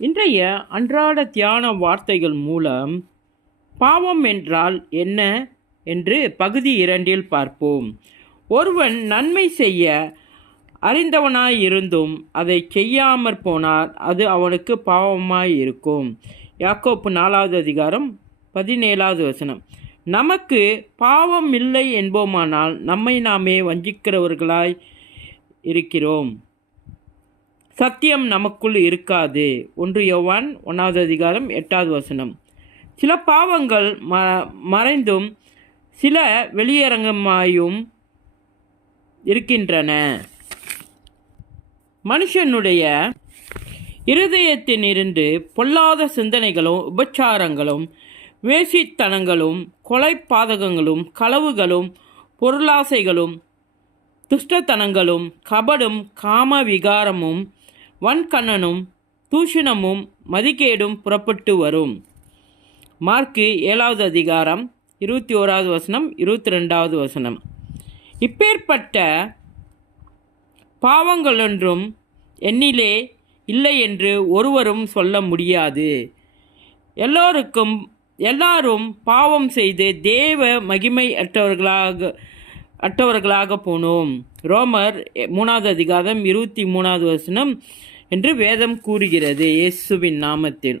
இன்றைய அன்றாட தியான வார்த்தைகள் மூலம் பாவம் என்றால் என்ன என்று பகுதி 2 பார்ப்போம். ஒருவன் நன்மை செய்ய அறிந்தவனாயிருந்தும் அதை செய்யாமற் போனால் அது அவனுக்கு பாவமாயிருக்கும். யாக்கோப்பு 4வது அதிகாரம் 17வது வசனம். நமக்கு பாவம் இல்லை என்போமானால் நம்மை நாமே வஞ்சிக்கிறவர்களாய் இருக்கிறோம். சத்தியம் நமக்குள் இருக்காது. 1 யோவான் 1வது அதிகாரம் 8வது வசனம். சில பாவங்கள் மறைந்தும் சில வெளியரங்கமாயும் இருக்கின்றன. மனுஷனுடைய இருதயத்தினிருந்து பொல்லாத சிந்தனைகளும் உபச்சாரங்களும் வேசித்தனங்களும் கொலைபாதகங்களும் களவுகளும் பொருளாசைகளும் துஷ்டத்தனங்களும் கபடும் காம விகாரமும் வன்கண்ணனும் தூஷணமும் மதிகேடும் புறப்பட்டு வரும். மார்க்கு 7வது அதிகாரம் 21வது வசனம் 22வது வசனம். இப்பேற்பட்ட பாவங்களொன்றும் என்னிலே இல்லை என்று ஒருவரும் சொல்ல முடியாது. எல்லாரும் பாவம் செய்து தேவ மகிமை அற்றவர்களாக போனோம். ரோமர் 3வது அதிகாரம் 23வது வசனம் என்று வேதம் கூறுகிறது. இயேசுவின் நாமத்தில்.